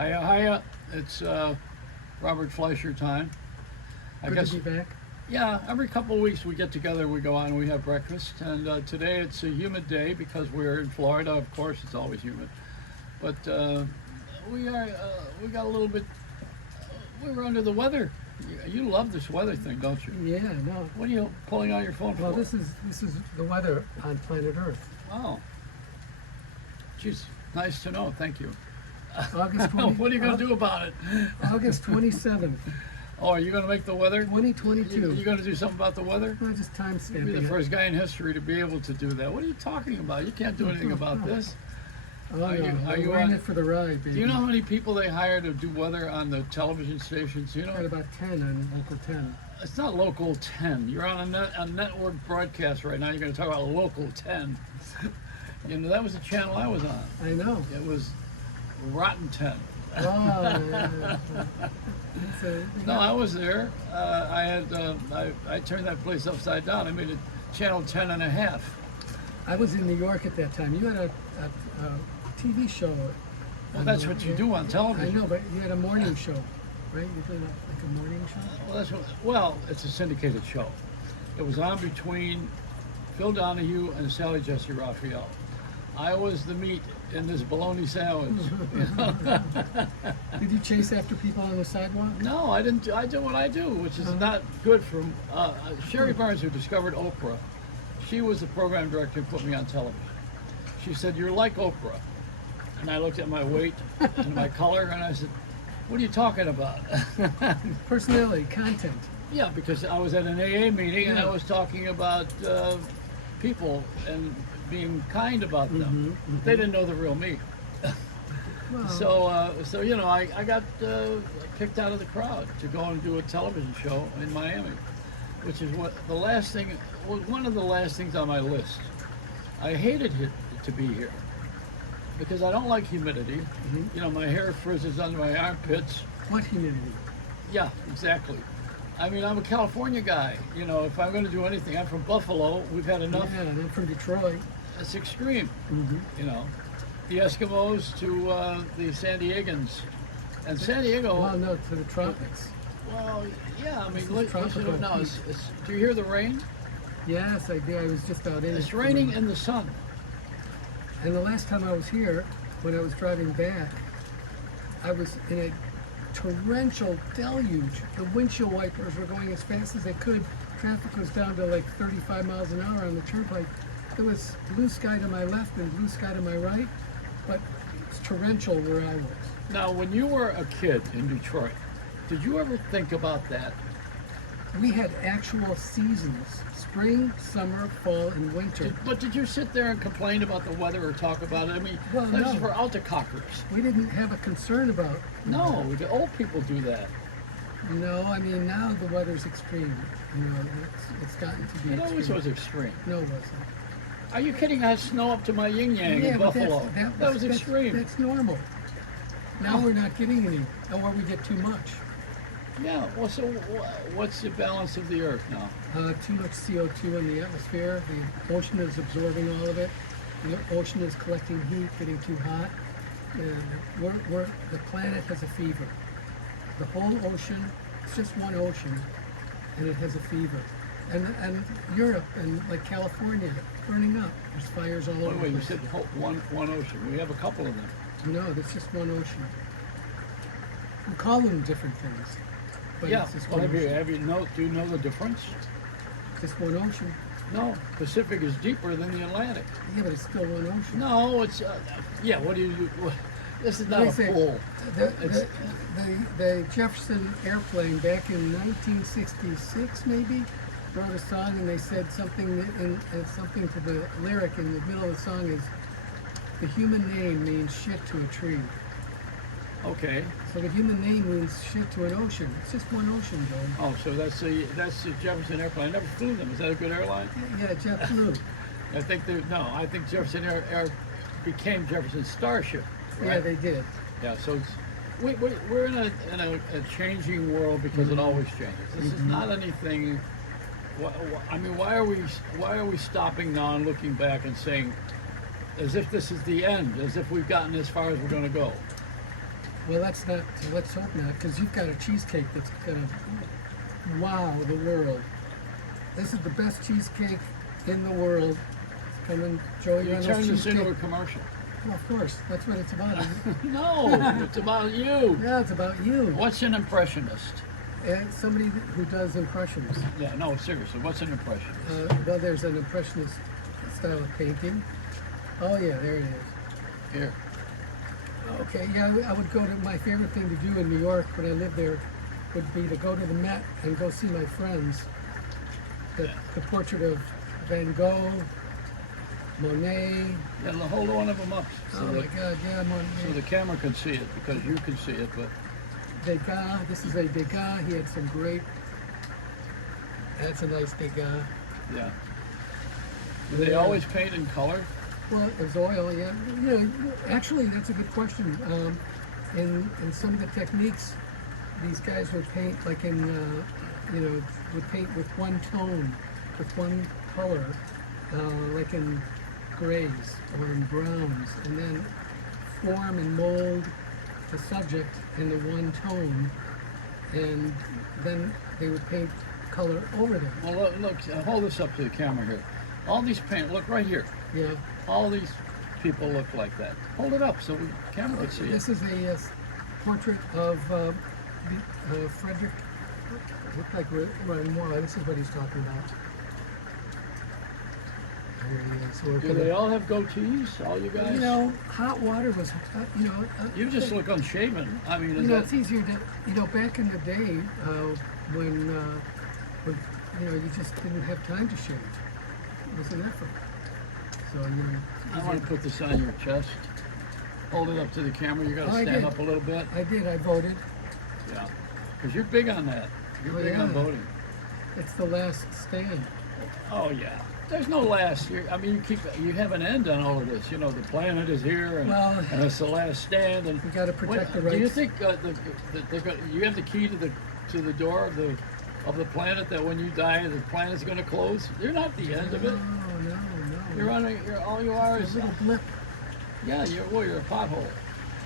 Hiya, hiya. It's Robert Fleisher time. I Good guess, to be back. yeah, every couple of weeks we get together, we go out and we have breakfast. And today it's a humid day because we're in Florida. Of course, it's always humid. But we got a little bit, we were under the weather. You love this weather thing, don't you? Yeah, no. What are you pulling out your phone Well, for? this is the weather on planet Earth. Oh. Geez, nice to know. Thank you. August 20, What are you going to do about it? August 27th, Oh, are you going to make the weather? 2022. You going to do something about the weather? I just time You'll be stamping the it. first guy in history to be able to do that. What are you talking about? You can't do anything about this. Oh, Are no, you- are I'm you wearing on- it for the ride, baby. Do you know how many people they hire to do weather on the television stations? You Got know, about 10 on Local 10. it's not Local 10. You're on a network broadcast right now. You're going to talk about Local 10. You know, that was the channel I was on. I know. It was Rotten 10. Oh, yeah. It's No, I was there. I turned that place upside down. I made it channel 10 and a half. I was in New York at that time. You had a TV show. Well, that's what you do on I television. know, but you had a morning show, right? You did like a morning show? Well, it's a syndicated show. It was on between Phil Donahue and Sally Jesse Raphael. I was the meat in this bologna sandwich. Did you chase after people on the sidewalk? No, I didn't. I do what I do, which is not good for Sherry Burns, who discovered Oprah. She was the program director who put me on television. She said, "You're like Oprah," and I looked at my weight and my color, and I said, "What are you talking about?" Personality, content. Yeah, because I was at an AA meeting and I Yeah. was talking about people and being kind about them. They didn't know the real me. Well, So you know, I got kicked out of the crowd to go and do a television show in Miami, which is one of the last things on my list. I hated it to be here because I don't like humidity. You know, my hair frizzes under my armpits. what humidity? Yeah, exactly. I mean, I'm a California guy. You know, if I'm going to do anything, I'm from Buffalo. We've had enough. Yeah, and I'm from Detroit. It's extreme. Mm-hmm. You know, the Eskimos to the San Diegans, and San Diego. Well, no, to the tropics. Well, yeah. I mean, This is listen. tropical No, heat. do you hear the rain? Yes, I did. I was just out in it. It's raining in the sun. And the last time I was here, when I was driving back, I was in a torrential deluge. The windshield wipers were going as fast as they could. Traffic was down to like 35 miles an hour on the turnpike. There was blue sky to my left and blue sky to my right, but it's torrential where I was. Now, when you were a kid in Detroit, did you ever think about that? We had actual seasons: spring, summer, fall, and winter. But did you sit there and complain about the weather or talk about it? I mean, Well, that was no. for altacockers. We didn't have a concern about. No, the old people do that. No, I mean now the weather's extreme. You know, it's gotten to be It always extreme. was extreme. No, it wasn't. Are you kidding? I had snow up to my yin yang in but Buffalo. That was extreme. That's normal. Now we're not getting any, or we get too much. Yeah. Well, so what's the balance of the Earth now? Too much CO2 in the atmosphere. The ocean is absorbing all of it. The ocean is collecting heat, getting too hot. And the planet has a fever. The whole ocean, it's just one ocean, and it has a fever. And Europe and like California, burning up. There's fires all over. Wait, the you place. said one ocean. We have a couple of them. No, there's just one ocean. We call them different things, but Yeah. it's just Well, one ocean. do you know the difference? Just one ocean. No. Pacific is deeper than the Atlantic. Yeah, but it's still one ocean. No, it's yeah. What do you do? This is not a They say pool. The, It's- the Jefferson airplane back in 1966 maybe wrote a song, and they said something something to the lyric in the middle of the song is, the human name means shit to a tree. Okay. So the human name means shit to an ocean. It's just one ocean, Joe. Oh, so that's the Jefferson airplane. I never flew them. Is that a good airline? Yeah, Jeff flew. I think I think Jefferson Air became Jefferson Starship. Right? Yeah, they did. Yeah. So it's, we're in a changing world because it always changes. This is not anything. I mean, why are we stopping now and looking back and saying, as if this is the end, as if we've gotten as far as we're going to go? Well, let's hope not, because you've got a cheesecake that's gonna wow the world. This is the best cheesecake in the world. Come and Joey You Reynolds turned this cheesecake. into a commercial. Well, of course, that's what it's about. Isn't it? No, it's about you. Yeah, it's about you. What's an impressionist? And somebody who does impressions. Yeah, no, seriously, what's an impressionist? Well, there's an impressionist style of painting. Oh yeah, there it is. Here. Okay, yeah, I would go to, my favorite thing to do in New York when I lived there would be to go to the Met and go see my friends. The portrait of Van Gogh, Monet. Yeah, hold one of them up Oh my God, yeah, so Monet. the camera can see it, because you can see it, but Degas, this is a Degas. He had some great, that's a nice Degas. yeah. Do they Yeah. always paint in color? Well, it was oil, yeah. You know, actually, that's a good question. In some of the techniques, these guys would paint like would paint with one tone, with one color, like in grays or in browns, and then form and mold the subject in the one tone, and then they would paint color over them. Well, look, hold this up to the camera here. All these look right here. Yeah. All these people look like that. Hold it up so the camera can see it. This is a portrait of Frederick. Looked like Renoir. This is what he's talking about. There he is. So we're Do gonna- they all have goatees? All you guys? You know, hot water was, You just look unshaven. I mean, You is know, that? it's easier to, back in the day, when you just didn't have time to shave. It was an effort. So, I want to put this on your chest. Hold it up to the camera. You got to Oh, I stand did. up a little bit. I voted. Yeah, because you're big on that. You're Oh, big on yeah. voting. It's the last stand. Oh yeah. There's no last. I mean, you have an end on all of this. You know, the planet is here, and, Well, and it's the last stand. And we got to protect the do you rights. think you have the key to the door of the planet, that when you die, the planet's going to close? You're not the end of it. No. All you are A is little blip. yeah. You're a pothole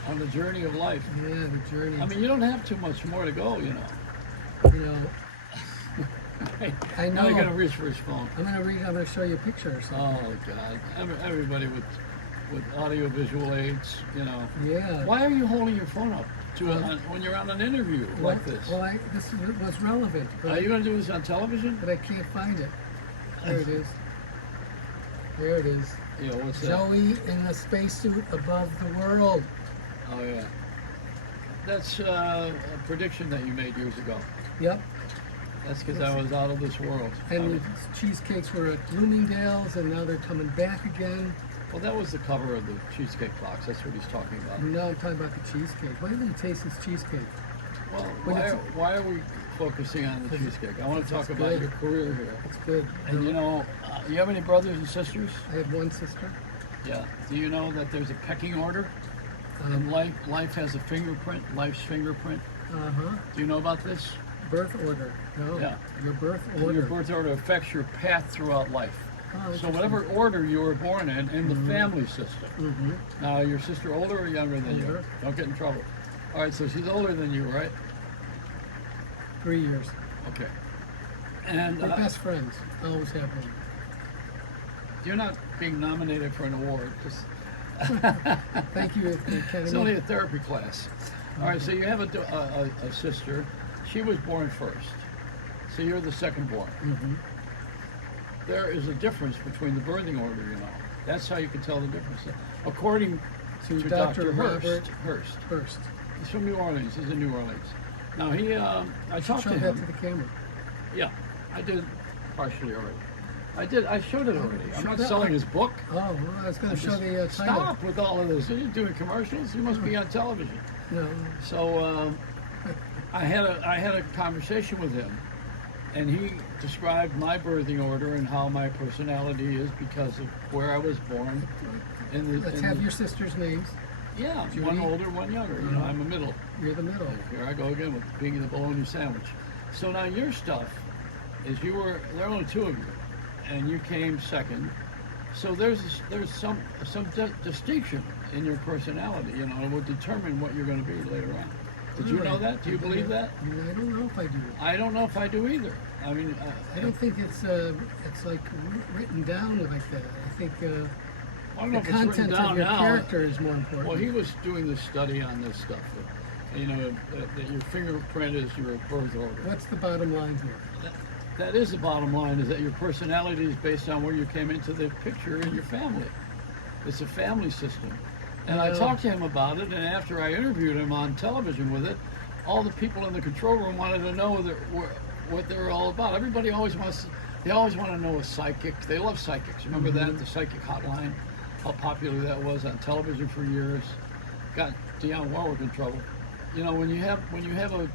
on the journey of life. Yeah, the journey. I mean, you don't have too much more to go. You know. I Now you're know. gonna reach for his phone. I'm gonna show you a picture or something. Oh God! Everybody with audio visual aids, you know. Yeah. Why are you holding your phone up when you're on an interview Well, like this? Well, this was relevant, Are you gonna do this on television? but I can't find it. There it is. There it is. Yeah. What's that? Joey in a spacesuit above the world. Oh yeah. That's a prediction that you made years ago. Yep. That's because I was out of this world. And the cheesecakes were at Bloomingdale's, and now they're coming back again. Well, that was the cover of the cheesecake box. That's what he's talking about. And now I'm talking about the cheesecake. Why didn't you taste this cheesecake? Well, When why are we focusing on the cheesecake? I want to talk It's about good. your career here. It's good. And you know, you have any brothers and sisters? I have one sister. Yeah. Do you know that there's a pecking order? And life has a fingerprint, life's fingerprint. Uh-huh. Do you know about this? Birth order. No. Yeah. Your birth And order. your birth order affects your path throughout life. Oh, So interesting. whatever order you were born in the family system. Mm-hmm. Now, your sister older or younger than you? Older. Don't get in trouble. All right, so she's older than you, right? 3 years. Okay. And We're best friends. Always have been. you're not being nominated for an award. Just, Thank you, Academy. it's only a therapy class. All right, so you have a sister. She was born first. So you're the second born. Mhm. There is a difference between the birthing order, you know. That's how you can tell the difference. According To to Dr. Dr. Robert Hurst. First. He's from New Orleans. He's in New Orleans. Now, I talked Show to that him. to the camera. Yeah, I did partially already. I showed it already. I'm Show not that- selling his book. Oh, well, I was going to show Just the title. Stop with all of this. Are you doing commercials? You must be on television. No. So I had a conversation with him, and he described my birthing order and how my personality is because of where I was born. Let's have your sisters' names. Yeah, Judy. one older, one younger. You know, I'm a middle. You're the middle. Here I go again with being the bologna sandwich. So now your stuff is there are only two of you, and you came second. So there's some distinction in your personality, you know, it will determine what you're going to be later on. Did you know that? Do you believe that? I mean, I don't know if I do. I don't know if I do either. I mean, I don't think it's like written down like that. I think I don't know the if it's written content down of your now. character is more important. Well, he was doing this study on this stuff. You know, that your fingerprint is your birth order. What's the bottom line here? That is the bottom line, is that your personality is based on where you came into the picture in your family. It's a family system. And I talked to him about it, and after I interviewed him on television with it, all the people in the control room wanted to know what they were all about. Everybody always wants, they always want to know a psychic. They love psychics. Remember that, the psychic hotline? How popular that was on television for years. Got Dionne Warwick in trouble. You know, when you have a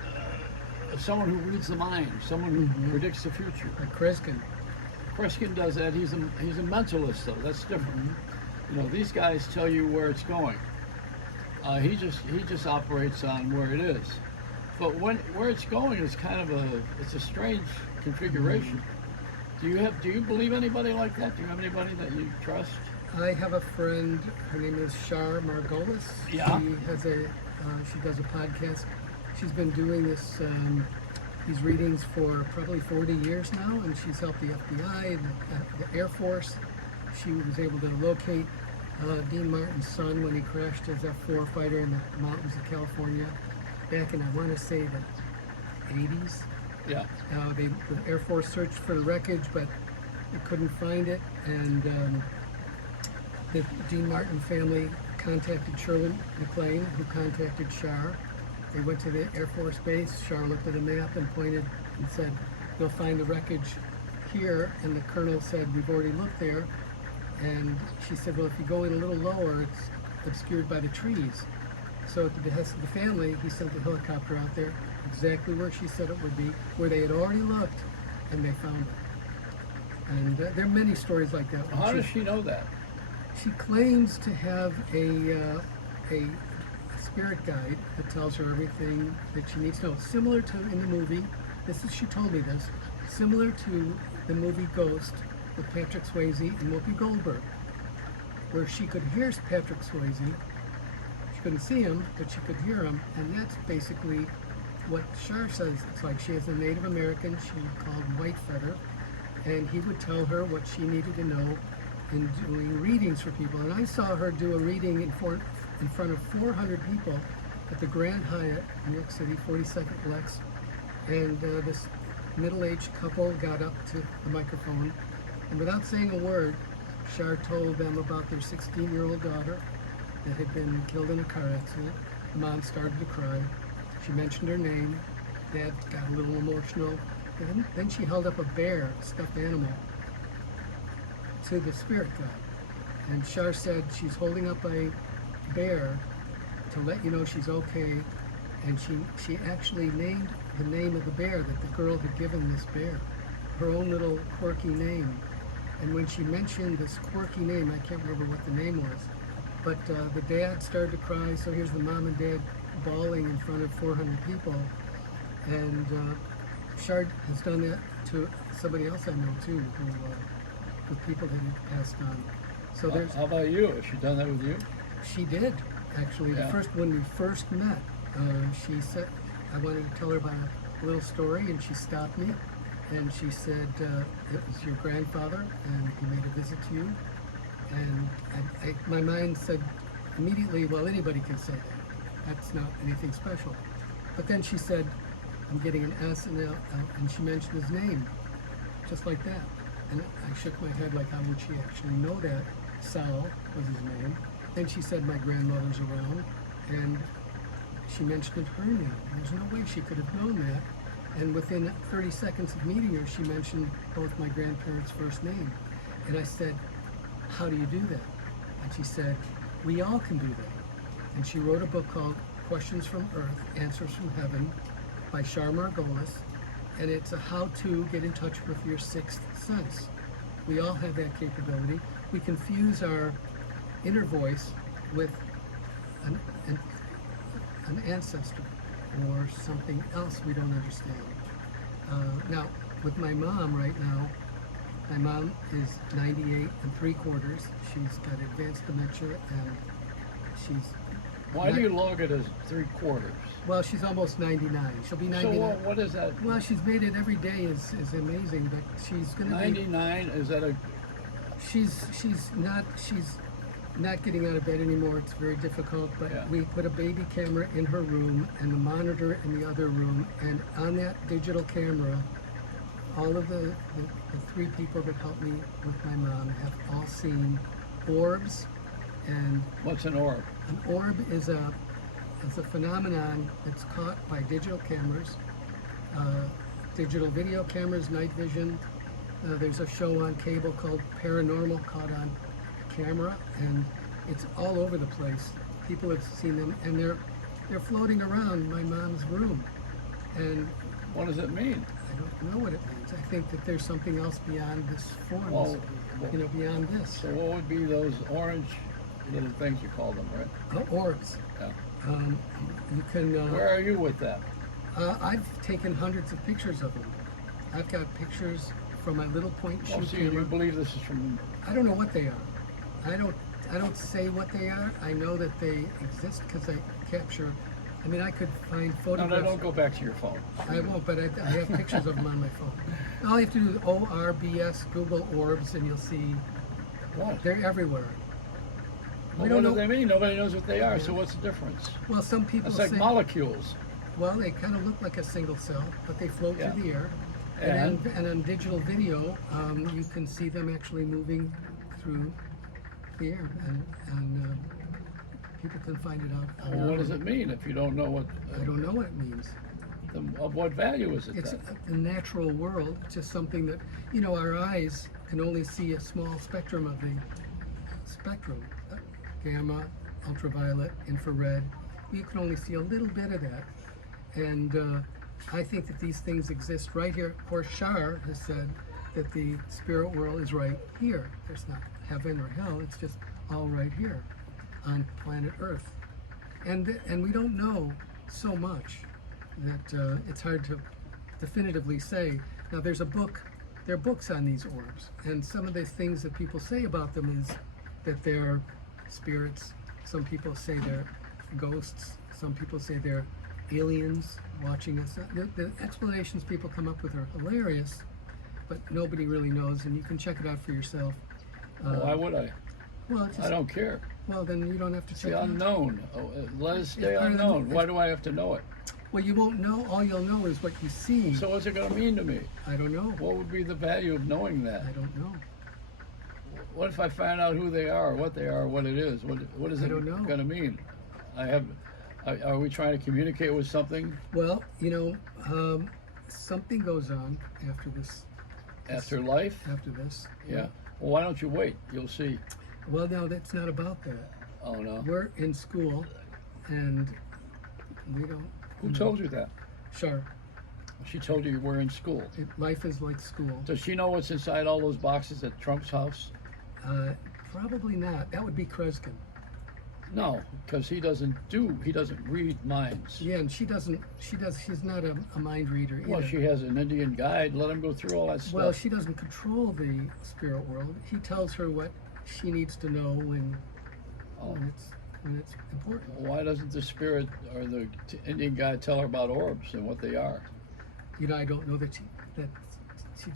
someone who reads the mind, someone who predicts the future. Like Kreskin. Kreskin does that. He's a mentalist, though. That's different. You know, these guys tell you where it's going. He just operates on where it is. But where it's going is kind of a strange configuration. Do you believe anybody like that? Do you have anybody that you trust? I have a friend. Her name is Shar Margolis. Yeah. She does a podcast. She's been doing these readings for probably 40 years now, and she's helped the FBI, the Air Force. She was able to locate Dean Martin's son when he crashed his F-4 fighter in the mountains of California back in, I want to say, the 80s. Yeah. The Air Force searched for the wreckage, but they couldn't find it, and the Dean Martin family contacted Sherwin McLean, who contacted Shar. They went to the Air Force Base. Shar looked at a map and pointed and said, "You'll find the wreckage here." And the colonel said, "We've already looked there." And she said, "Well, if you go in a little lower, it's obscured by the trees." So at the behest of the family, he sent the helicopter out there, exactly where she said it would be, where they had already looked, and they found it. And there are many stories like that. How does she know that? She claims to have a spirit guide that tells her everything that she needs to know. Similar to in the movie, she told me this, similar to the movie Ghost with Patrick Swayze and Whoopi Goldberg, where she could hear Patrick Swayze. She couldn't see him, but she could hear him, and that's basically what Shar says. It's like she has a Native American she called Whitefeather, and he would tell her what she needed to know in doing readings for people. And I saw her do a reading in front of 400 people at the Grand Hyatt, New York City, 42nd Lex. And this middle-aged couple got up to the microphone, and without saying a word, Shar told them about their 16-year-old daughter that had been killed in a car accident. The mom started to cry. She mentioned her name. Dad got a little emotional. And then she held up a bear, a stuffed animal, to the spirit guide. And Shar said she's holding up a bear to let you know she's okay. And she actually named the name of the bear that the girl had given this bear, her own little quirky name. And when she mentioned this quirky name, I can't remember what the name was, but the dad started to cry. So here's the mom and dad bawling in front of 400 people. And Shar has done that to somebody else I know too, with people that had passed on. So there's. How about you? Has she done that with you? She did, actually. Yeah. When we first met, she said I wanted to tell her about a little story, and she stopped me, and she said it was your grandfather, and he made a visit to you. And my mind said immediately, well, anybody can say that. That's not anything special. But then she said, I'm getting an S and L, and she mentioned his name, just like that. And I shook my head like, how would she actually know that? Sal was his name. Then she said, my grandmother's around, and she mentioned her name. There's no way she could have known that. And within 30 seconds of meeting her, she mentioned both my grandparents' first name. And I said, how do you do that? And she said, we all can do that. And she wrote a book called Questions from Earth, Answers from Heaven by Shar Margolis. And it's a how-to get in touch with your sixth sense. We all have that capability. We confuse our inner voice with an ancestor or something else we don't understand. Now, with my mom right now, My mom is 98 and 3/4. She's got advanced dementia, and she's Why do you log it as 3/4? well, she's almost 99. She'll be So 99. what is that? Well, she's made it every day is amazing, but she's going to be 99? Is that a? she's not getting out of bed anymore. It's very difficult, but Yeah. we put a baby camera in her room and the monitor in the other room, and on that digital camera, all of the 3 people that helped me with my mom have all seen orbs. And What's an orb? an orb is a phenomenon that's caught by digital cameras, digital video cameras, night vision. There's a show on cable called Paranormal caught on camera, and it's all over the place. People have seen them, and they're floating around my mom's room. And What does it mean? I don't know what it means. I think that there's something else beyond this form, Well, beyond this. So what would be those orange little things you call them, right? Orbs. Yeah. You can. Where are you with that? I've taken hundreds of pictures of them. I've got pictures from my little point and Oh, shoot so you camera. believe this is from? I don't know what they are. I don't say what they are. I know that they exist because I capture. I mean, I could find No, photographs. don't go back to your phone. I won't, but I have pictures of them on my phone. All you have to do is ORBS, Google orbs, and you'll see What? they're everywhere. Well, what do they mean? Nobody knows what they are, so what's the difference? Well, some people It's like say, molecules. well, they kind of look like a single cell, but they float Yeah. through the air. And? And on digital video, you can see them actually moving through the air, and people can find it out. on Well, their what does own. it mean if you don't know what? I don't know what it means. Of what value is it It's then? a natural world. It's just something that, our eyes can only see a small spectrum of the spectrum. Gamma, ultraviolet, infrared. We can only see a little bit of that. And I think that these things exist right here. Of course, Shar has said that the spirit world is right here. There's not heaven or hell. It's just all right here on planet Earth. And we don't know so much that it's hard to definitively say. Now, there are books on these orbs, and some of the things that people say about them is that they're spirits. Some people say they're ghosts. Some people say they're aliens watching us. The explanations people come up with are hilarious, but nobody really knows, and you can check it out for yourself. Why would I? Well, it's just, I don't care. well, then you don't have to It's check the it out. unknown. Let it stay part of the- unknown. Why do I have to know it? Well, you won't know. All you'll know is what you see. So what's it going to mean to me? I don't know. What would be the value of knowing that? I don't know. What if I find out who they are, what they are, what it is? What is I it don't know. going to mean? Are we trying to communicate with something Well, something goes on after this. after life? After this. Yeah. Well, why don't you wait? You'll see. Well, no, that's not about that. Oh no. We're in school, and we don't. Who told you that? Sure. She told you we're in school. Life is like school. Does she know what's inside all those boxes at Trump's house? Probably not. That would be Kreskin. No, because he doesn't read minds. Yeah, and she doesn't. She's not a mind reader either. Well, she has an Indian guide. Let him go through all that stuff. Well, she doesn't control the spirit world. He tells her what she needs to know when it's important. Why doesn't the spirit or the Indian guide tell her about orbs and what they are? I don't know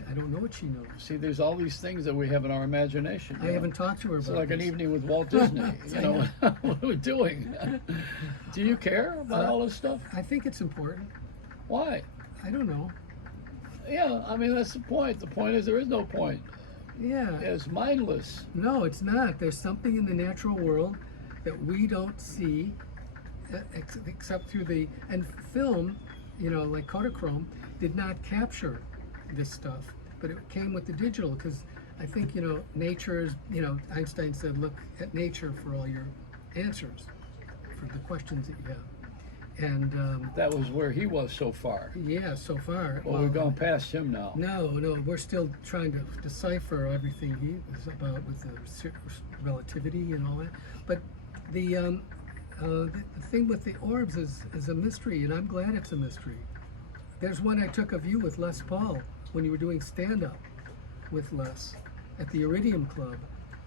I don't know what she knows. See, there's all these things that we have in our imagination. I haven't talked to her about It's like an this. evening with Walt Disney. What are we doing? Do you care about all this stuff? I think it's important. Why? I don't know. Yeah, I mean, that's the point. The point is there is no point. Yeah. It's mindless. No, it's not. There's something in the natural world that we don't see except through and film, like Kodachrome, did not capture this stuff, but it came with the digital because I think, nature is, Einstein said, look at nature for all your answers, for the questions that you have. And That was where he was so far. yeah, so far. Well, we've gone past him now. No, we're still trying to decipher everything he was about with the relativity and all that. But the thing with the orbs is a mystery, and I'm glad it's a mystery. There's one I took of you with Les Paul when you were doing stand-up, with Les at the Iridium Club.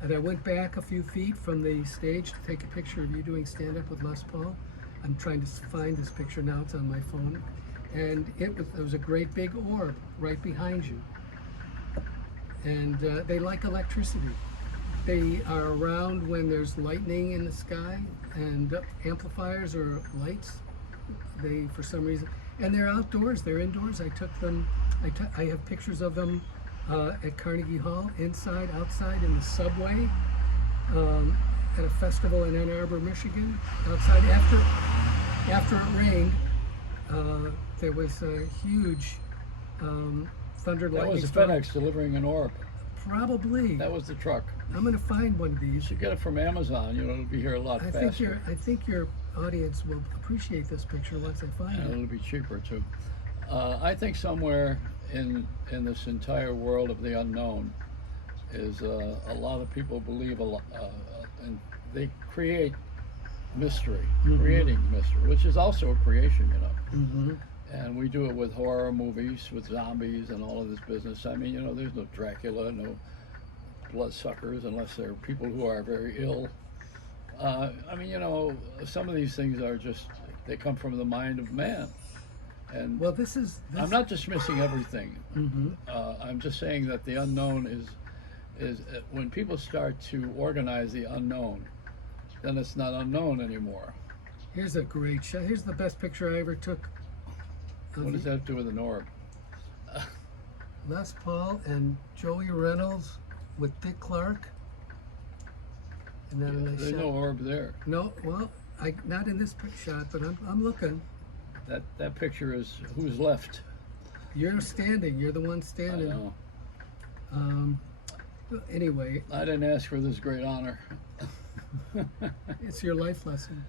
And I went back a few feet from the stage to take a picture of you doing stand-up with Les Paul. I'm trying to find this picture now, it's on my phone. And there was a great big orb right behind you. And they like electricity. They are around when there's lightning in the sky and amplifiers or lights. They, for some reason, and they're outdoors, they're indoors. I took them, I have pictures of them at Carnegie Hall, inside, outside, in the subway, at a festival in Ann Arbor, Michigan, outside. After it rained, there was a huge thunder lightning. That was storm. FedEx delivering an orb. Probably. That was the truck. I'm going to find one of You these. should get it from Amazon. You know, it'll be here a lot I faster. think your audience will appreciate this picture once I find And it. it'll be cheaper too. I think somewhere in this entire world of the unknown is a lot of people believe and they create mystery, creating mystery, which is also a creation, you know. Mm-hmm. And we do it with horror movies, with zombies and all of this business. I mean, you know, there's no Dracula, no bloodsuckers, unless they're people who are very ill. I mean, you know, some of these things are just, they come from the mind of man. And Well, this I'm not dismissing everything. Mm-hmm. I'm just saying that the unknown is when people start to organize the unknown, then it's not unknown anymore. Here's a great shot. Here's the best picture I ever took. Of What does that have to do with an orb? Les Paul and Joey Reynolds with Dick Clark. And then a nice There's shot. no orb there. No, well, not in this shot, but I'm looking. That picture is who's left. You're standing. You're the one I standing. know. Anyway, I didn't ask for this great honor. it's your life lesson.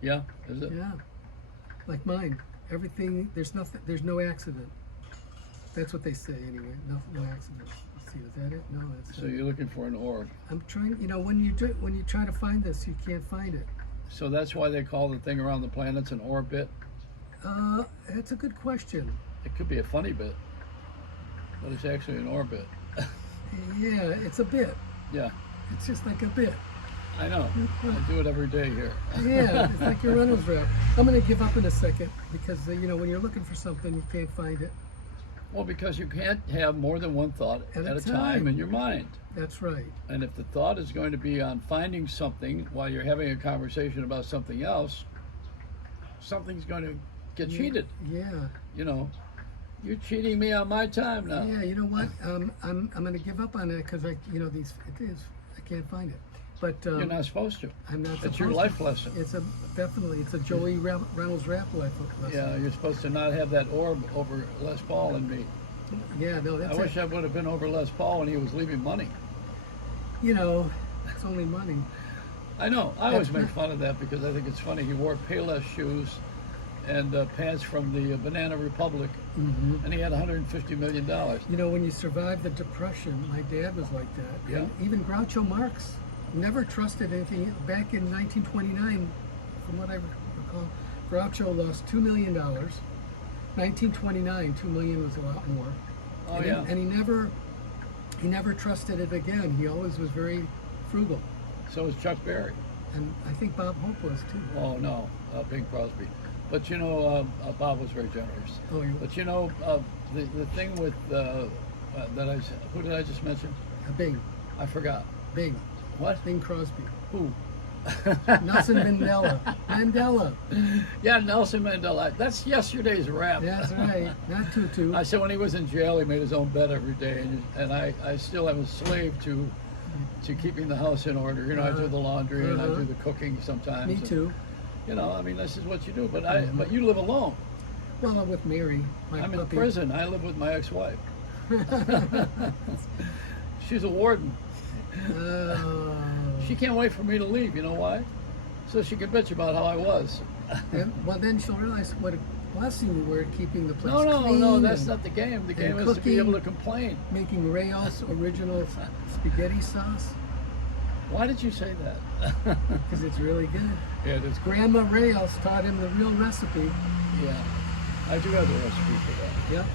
Yeah, is it? Yeah, like mine. Everything. There's no accident. That's what they say anyway. No accident. Let's see, is that it? No, that's. So you're looking for an orb. I'm trying. You know, when you try to find this, you can't find it. So that's why they call the thing around the planets an orbit. That's a good question. It could be a funny bit, but it's actually an orbit. Yeah, it's a bit. Yeah, It's just like a bit. I know. I do it every day here. Yeah, it's like your Reynolds wrap. I'm going to give up in a second because, you know, when you're looking for something, you can't find it. Well, because you can't have more than one thought at a time in your mind. That's right. And if the thought is going to be on finding something while you're having a conversation about something else, something's going to get cheated. Yeah. You know, you're cheating me on my time now. Yeah, you know what? I'm going to give up on that because I can't find it. But You're not supposed to. I'm not. It's your supposed life to. lesson. It's a Joey Reynolds rap life lesson. Yeah, you're supposed to not have that orb over Les Paul and me. Yeah, no, that's I wish I would have been over Les Paul when he was leaving money. You know, it's only money. I know. I always make fun of that because I think it's funny. He wore Payless shoes and pants from the Banana Republic, and he had $150 million. You know, when you survive the Depression, my dad was like that. Yeah. And even Groucho Marx never trusted anything. Back in 1929, from what I recall, Groucho lost $2 million. 1929, $2 million was a lot more. Oh, and yeah. He never trusted it again. He always was very frugal. So was Chuck Berry. And I think Bob Hope was too. Oh, no, Bing Crosby. But you know, Bob was very generous. Oh, you But you know, the thing with who did I just mention? Bing. I forgot. Bing. What? Bing Crosby. Who? Nelson Mandela. Mandela. Yeah, Nelson Mandela. That's yesterday's rap. That's right. Not Tutu. I said when he was in jail, he made his own bed every day, and I still am a slave to keeping the house in order. You know, I do the laundry and I do the cooking sometimes. Me too. And, you know, I mean, this is what you do. But but you live alone. Well, I'm with Mary, my I'm in puppy. prison. I live with my ex-wife. She's a warden. Oh. She can't wait for me to leave. You know why? So she can bitch about how I was. Well, then she'll realize what a blessing you were keeping the place No, clean. that's and not the game. The game is to be cooking. able to complain. Making Rayos original spaghetti sauce Why did you say that? because it's really good. Yeah, it is. Grandma Rayos taught him the real recipe. Yeah, I do have the recipe for that. Yep.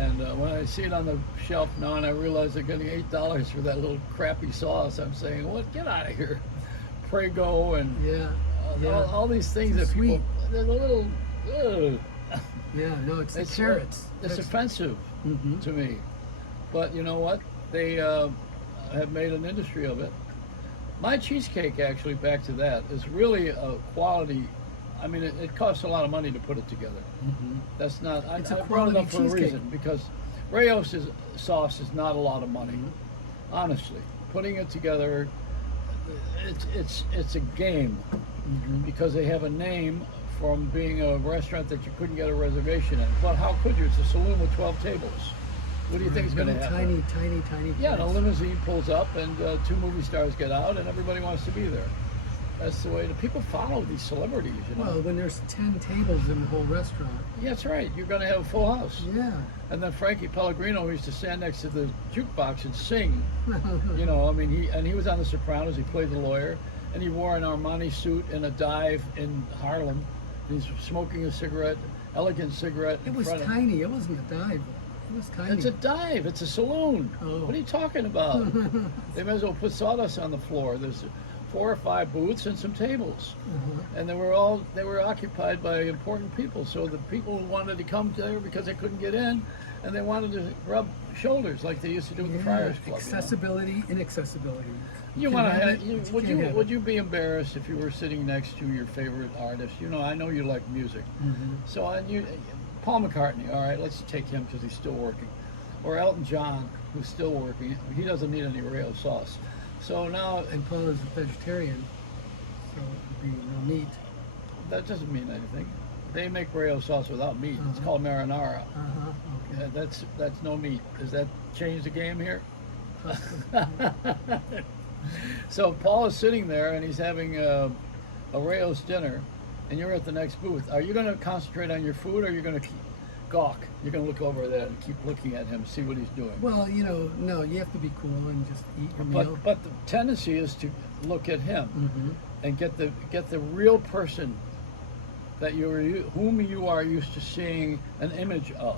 And when I see it on the shelf now, and I realize they're getting $8 for that little crappy sauce, I'm saying, "What? Get out of here!" Prego and Yeah. Yeah. all these things Too that people, sweet. they're a little. Ugh. Yeah. No, it's the It's carrots. it's offensive Mm-hmm. to me, but you know what? They have made an industry of it. My cheesecake, actually, back to that, is really a quality. I mean, it costs a lot of money to put it together. Mm-hmm. That's not. It's a I brought it up quality for a cheesecake. reason because Rayos sauce is not a lot of money. Mm-hmm. Honestly, putting it together, it's a game Mm-hmm. because they have a name from being a restaurant that you couldn't get a reservation in. But how could you? It's a saloon with 12 tables. What do you think is going to Little happen? tiny. Yeah, and a place. limousine pulls up, and 2 movie stars get out, and everybody wants to be there. That's the way the people follow these celebrities. You know. Well, when there's 10 tables in the whole restaurant. Yeah, that's right. You're going to have a full house. Yeah. And then Frankie Pellegrino used to stand next to the jukebox and sing. You know, I mean, he was on The Sopranos. He played the lawyer, and he wore an Armani suit in a dive in Harlem. He's smoking a cigarette, elegant cigarette. It in was front of- tiny. It wasn't a dive. It was tiny. It's a dive. It's a saloon. Oh. What are you talking about? They may as well put sawdust on the floor. There's 4 or 5 booths and some tables, Uh-huh. and they were occupied by important people. So the people wanted to come there because they couldn't get in, and they wanted to rub shoulders like they used to do with the Friars Club. Accessibility, inaccessibility. You can want to have have? it, You, but you would can't you have would it. you be embarrassed if you were sitting next to your favorite artist? You know, I know you like music, Mm-hmm. so Paul McCartney. All right, let's take him because he's still working, or Elton John, who's still working. He doesn't need any Rayo sauce. So now And Paul is a vegetarian, so it would be no meat. that doesn't mean anything. They make Rayo sauce without meat. It's Uh-huh. called marinara. Uh-huh. Okay. That's no meat. Does that change the game here? So Paul is sitting there and he's having a Rayo's dinner, and you're at the next booth. Are you going to concentrate on your food, or are you going to gawk? You're going to look over there and keep looking at him, see what he's doing. Well, no, you have to be cool and just eat your meal. But the tendency is to look at him Mm-hmm. and get the real person that whom you are used to seeing an image of.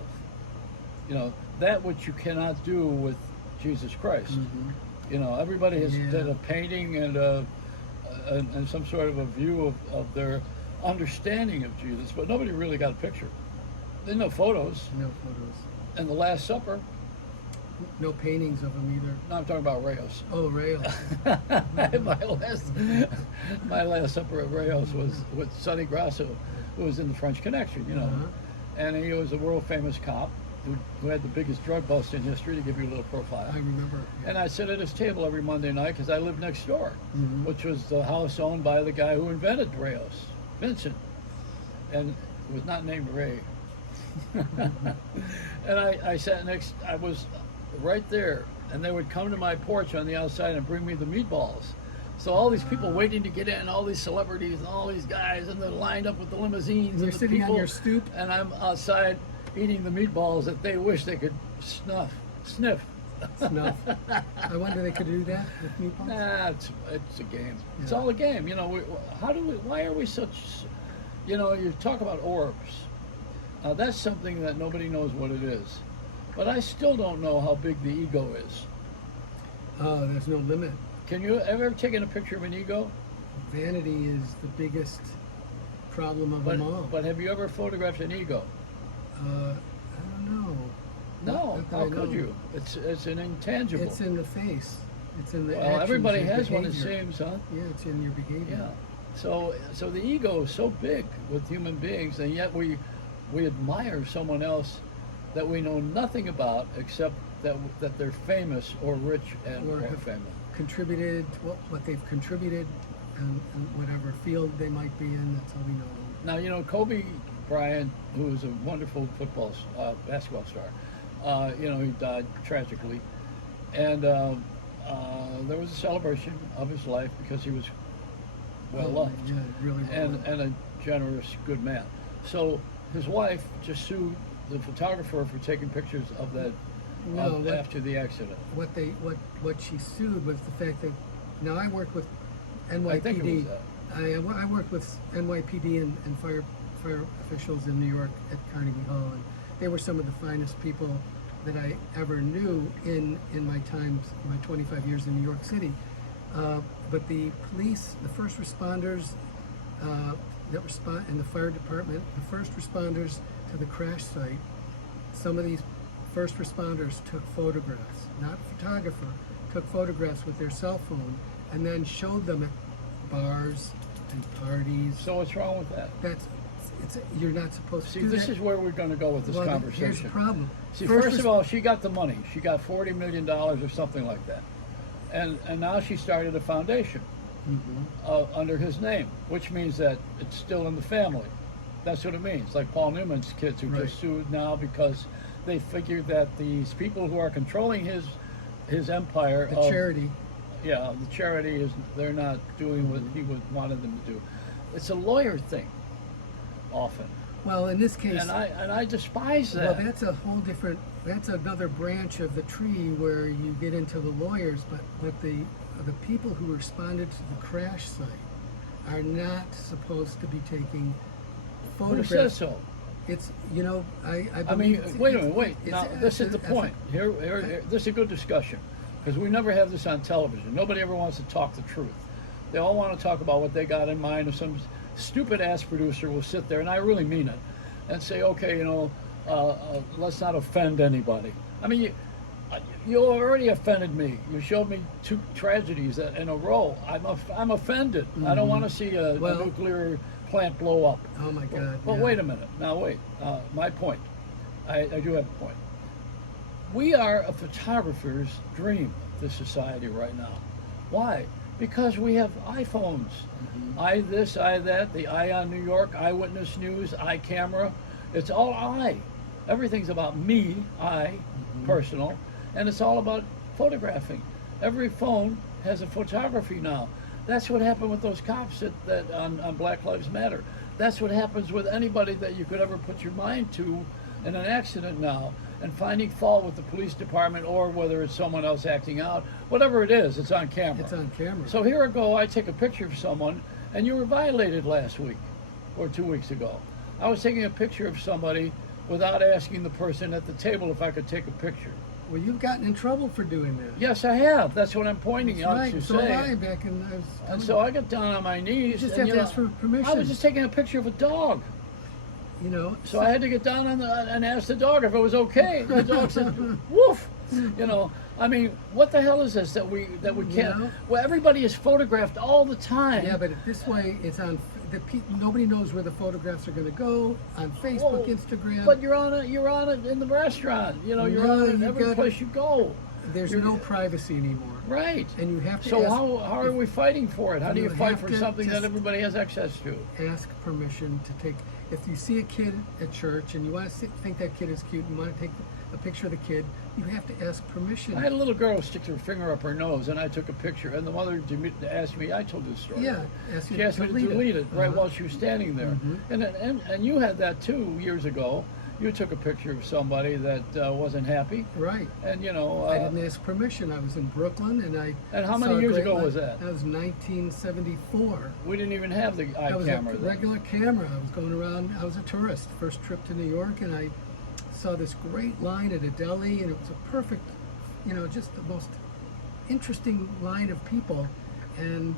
You know, that which you cannot do with Jesus Christ. Mm-hmm. You know, everybody has Yeah. done a painting and some sort of a view of their understanding of Jesus, but nobody really got a picture. There's no photos. No photos. And the Last Supper, No paintings of him either. no, I'm talking about Rayos. Oh, rails. my last supper at Rayos was with Sonny Grasso, who was in the French Connection, you know. Uh-huh. And he was a world famous cop who had the biggest drug bust in history, to give you a little profile. I remember. And I sit at his table every Monday night because I lived next door, Mhm. which was the house owned by the guy who invented Rayos, Vincent. And it was not named Ray. And I sat I was right there, and they would come to my porch on the outside and bring me the meatballs. So all these people waiting to get in, all these celebrities and all these guys, and they're lined up with the limousines. And you're the sitting on people, your stoop? and I'm outside eating the meatballs that they wish they could sniff. Snuff. I wonder they could do that with meatballs. Nah, it's a game. It's Yeah. all a game. You know, why are we such, you know, you talk about orbs. That's something that nobody knows what it is. But I still don't know how big the ego is. Oh, there's no limit. Can you ever taken a picture of an ego? Vanity is the biggest problem of them all. But have you ever photographed an ego? I don't know. No. Not that How I could know. you? It's an intangible. It's in the face. It's in the Well, actions, everybody your has one, it behavior. seems, huh? Yeah, it's in your behavior. Yeah. So the ego is so big with human beings, and yet we admire someone else that we know nothing about except that they're famous or rich or have famous. Contributed what they've contributed, and whatever field they might be in. That's how we know them. Now, you know, Kobe Bryant, who was a wonderful basketball star, you know, he died tragically. And there was a celebration of his life because he was well loved Yeah, really well loved. and a generous, good man. So his wife just sued the photographer for taking pictures of that after the accident. What she sued was the fact that now I work with NYPD. I think it was that. I work with NYPD and fire officials in New York at Carnegie Hall, and they were some of the finest people that I ever knew in my times, my 25 years in New York City. But the police, the first responders that respond, and the fire department, the first responders to the crash site, some of these first responders took photographs, not a photographer, took photographs with their cell phone and then showed them at bars and parties. So what's wrong with that? You're not supposed to See, do this that. is where we're going to go with this Well, conversation. here's the problem. See, first of all, she got the money. She got $40 million or something like that. And now she started a foundation under his name, which means that it's still in the family. That's what it means. Like Paul Newman's kids who Right. just sued now because they figured that these people who are controlling his empire the of, charity. yeah, the charity is, they're not doing what he wanted them to do. It's a lawyer thing, often. Well, in this case, And I despise that. well, that's a whole different. That's another branch of the tree where you get into the lawyers. But the people who responded to the crash site are not supposed to be taking Who photographs. says so? It's I I mean, believe wait a minute, wait. it's- Now, this is the point. Here, this is a good discussion, because we never have this on television. Nobody ever wants to talk the truth. They all want to talk about what they got in mind, or some stupid-ass producer will sit there, and I really mean it, and say, okay, let's not offend anybody. I mean, you already offended me. You showed me 2 tragedies in a row. I'm offended. I don't want to see a Well- nuclear plant blow up. Oh my God! But yeah. wait a minute. Now wait. My point. I do have a point. We are a photographer's dream, this society right now. Why? Because we have iPhones. I this, I that, the Eye on New York, Eyewitness News, iCamera. It's all I. Everything's about me, I, personal, and it's all about photographing. Every phone has a photography now. That's what happened with those cops that on Black Lives Matter. That's what happens with anybody that you could ever put your mind to in an accident now, and finding fault with the police department, or whether it's someone else acting out. Whatever it is, it's on camera. It's on camera. So here I go, I take a picture of someone, and you were violated last week or 2 weeks ago. I was taking a picture of somebody without asking the person at the table if I could take a picture. Well, you've gotten in trouble for doing that. Yes, I have. That's what I'm pointing That's out right. to So say. did I back in. I was And telling so I got down on my knees. You just and, have to ask for permission. I was just taking a picture of a dog. So I had to get down and ask the dog if it was okay. The dog said, "Woof." I mean, what the hell is this that we can't? know? Well, everybody is photographed all the time. Yeah, but this way it's on. Nobody knows where the photographs are going to go on Facebook, Whoa. Instagram. But you're on it in the restaurant. You're No, on it you every gotta- place you go. There's you're- no privacy anymore. Right. And you have to So ask, how are we fighting for it? How do you You fight have for to something that just- everybody has access to? ask permission to take. If you see a kid at church and you want to think that kid is cute and you want to take a picture of the kid, you have to ask permission. I had a little girl stick her finger up her nose, and I took a picture. And the mother asked me. I told this story. Yeah, ask you She asked me to delete it right Uh-huh. while she was standing there. And you had that too years ago. You took a picture of somebody that wasn't happy, Right. and I didn't ask permission. I was in Brooklyn, and I. And how saw many a years great ago light. was that? That was 1974. we didn't even have the eye That was camera a then. regular camera. I was going around. I was a tourist. First trip to New York, and I saw this great line at a deli, and it was a perfect, just the most interesting line of people. And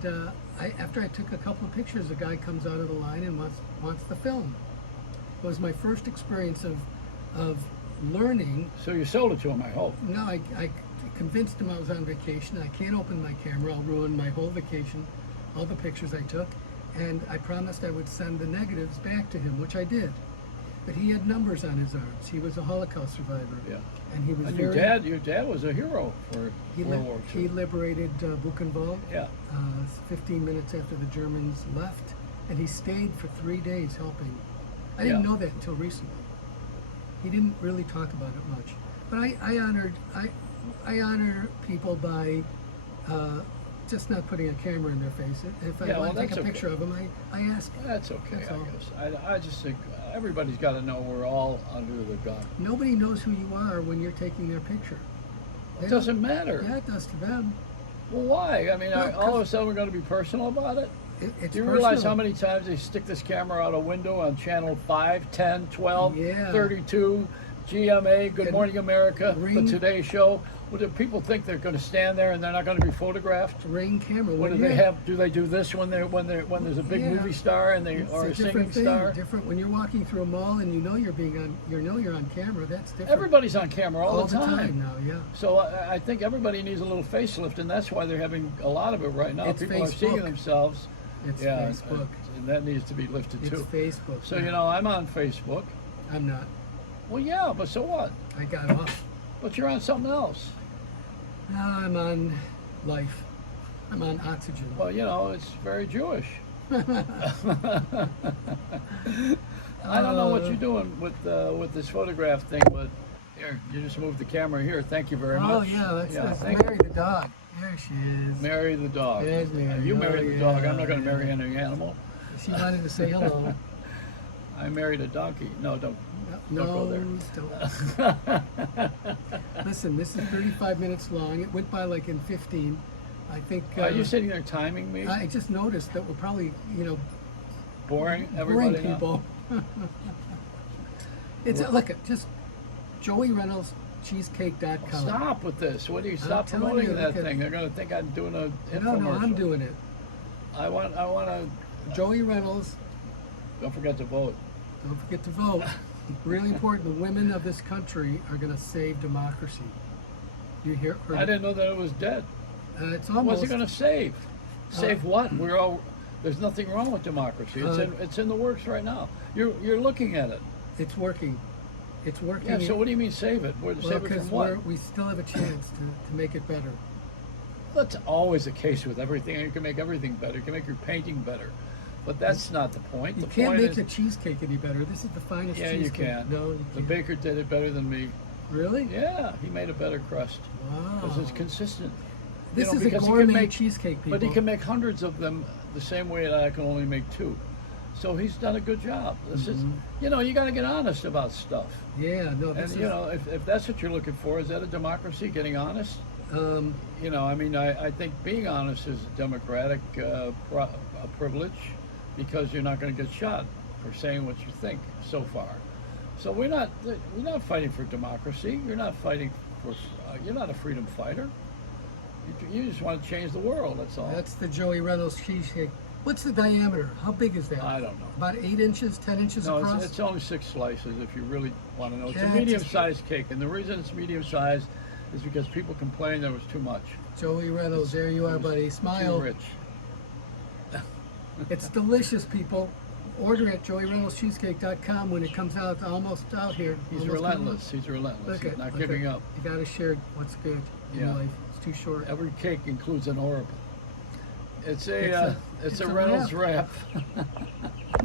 after I took a couple of pictures, a guy comes out of the line and wants the film. It was my first experience of learning. So you sold it to him, I hope. No, I convinced him I was on vacation. I can't open my camera. I'll ruin my whole vacation, all the pictures I took. And I promised I would send the negatives back to him, which I did. But he had numbers on his arms. He was a Holocaust survivor. Yeah. And he was And very... your dad was a hero for World War II. He liberated Buchenwald Yeah. 15 minutes after the Germans left. And he stayed for 3 days helping. I didn't Yeah. know that until recently. He didn't really talk about it much. But I honor people by just not putting a camera in their face. If I Yeah, want well, to take a that's picture of them, I ask. That's okay, That's all. I guess. I just think everybody's got to know we're all under the gun. Nobody knows who you are when you're taking their picture. They It don't- doesn't matter. Yeah, it does to them. Well, why? I mean, Well, all of a sudden we're going to be personal about it? It's Do you realize personal. how many times they stick this camera out a window on channel 5, 10, 12, Yeah. 32, GMA, Good And Morning America, Ring- the Today Show. Well, do people think they're going to stand there and they're not going to be photographed? Ring camera. What do When they you're- have? Do they do this when there's a big Yeah. movie star and they It's or a singing different thing. star? Different when you're walking through a mall and you know you're on camera. That's different. Everybody's on camera all the time now. Yeah. So I think everybody needs a little facelift, and that's why they're having a lot of it right now. It's People are seeing Facebook. themselves. It's Yeah, Facebook. and that needs to be lifted It's too. Facebook. So now. you know, I'm on Facebook. I'm not. Well, yeah, but so what? I got off. But you're on something else. Now I'm on life. I'm on oxygen. Well, you know, it's very Jewish. I don't know what you're doing with this photograph thing, but here, you just moved the camera here. Thank you very much. Oh yeah, that's thank Mary the dog. There she is. Marry the dog. There's Mary. You Oh, married the yeah, dog. I'm not going to yeah. marry any animal. She wanted to say hello. I married a donkey. No, don't. No, go there. don't. Listen, this is 35 minutes long. It went by like in 15. I think. Are you sitting there timing me? I just noticed that we're probably, Boring everybody boring now? people. It's look at just Joey Reynolds cheesecake.com. Stop with this. What do you stop telling promoting you, that look at- thing? They're going to think I'm doing a No, infomercial. I'm doing it. I want to. Joey Reynolds. Don't forget to vote. Don't forget to vote. Really important. The women of this country are going to save democracy. You hear? I didn't know that it was dead. It's What's almost. it going to save? Save what? There's nothing wrong with democracy. It's in the works right now. You're looking at it. It's working. It's working. Yeah. So what do you mean save it? Well, Save it because from what? we still have a chance to make it better. That's always the case with everything. You can make everything better. You can make your painting better, but that's not the point. You The can't point make is, the cheesecake any better. This is the finest yeah, you cheesecake. can. No, you The can't. baker did it better than me. Really? Yeah, he made a better crust Wow. because it's consistent. This is a because he can gourmet make- cheesecake, people. But he can make hundreds of them the same way that I can only make two. So he's done a good job. This is, you got to get honest about stuff. Yeah, no, And this is. if that's what you're looking for, is that a democracy? Getting honest? Um, I think being honest is a democratic a privilege because you're not going to get shot for saying what you think so far. So we're not fighting for democracy. You're not fighting for. You're not a freedom fighter. You just want to change the world. That's all. that's the Joey Reynolds cheesecake. What's the diameter? How big is that? I don't know. About 8 inches, 10 inches No, across. it's only 6 slices if you really want to know. It's Yeah, a it's medium-sized cake, and the reason it's medium-sized is because people complained there was too much. Joey Reynolds, there you are, buddy. Too Smile. rich. It's delicious, people. Order at joeyreynolds.cheesecake.com when it comes out. It's almost out here. He's Almost relentless. He's relentless. Look He's at, not look giving at- up. You got to share what's good in Yeah. life. It's too short. Every cake includes an oracle. It's It's a a Reynolds wrap. wrap.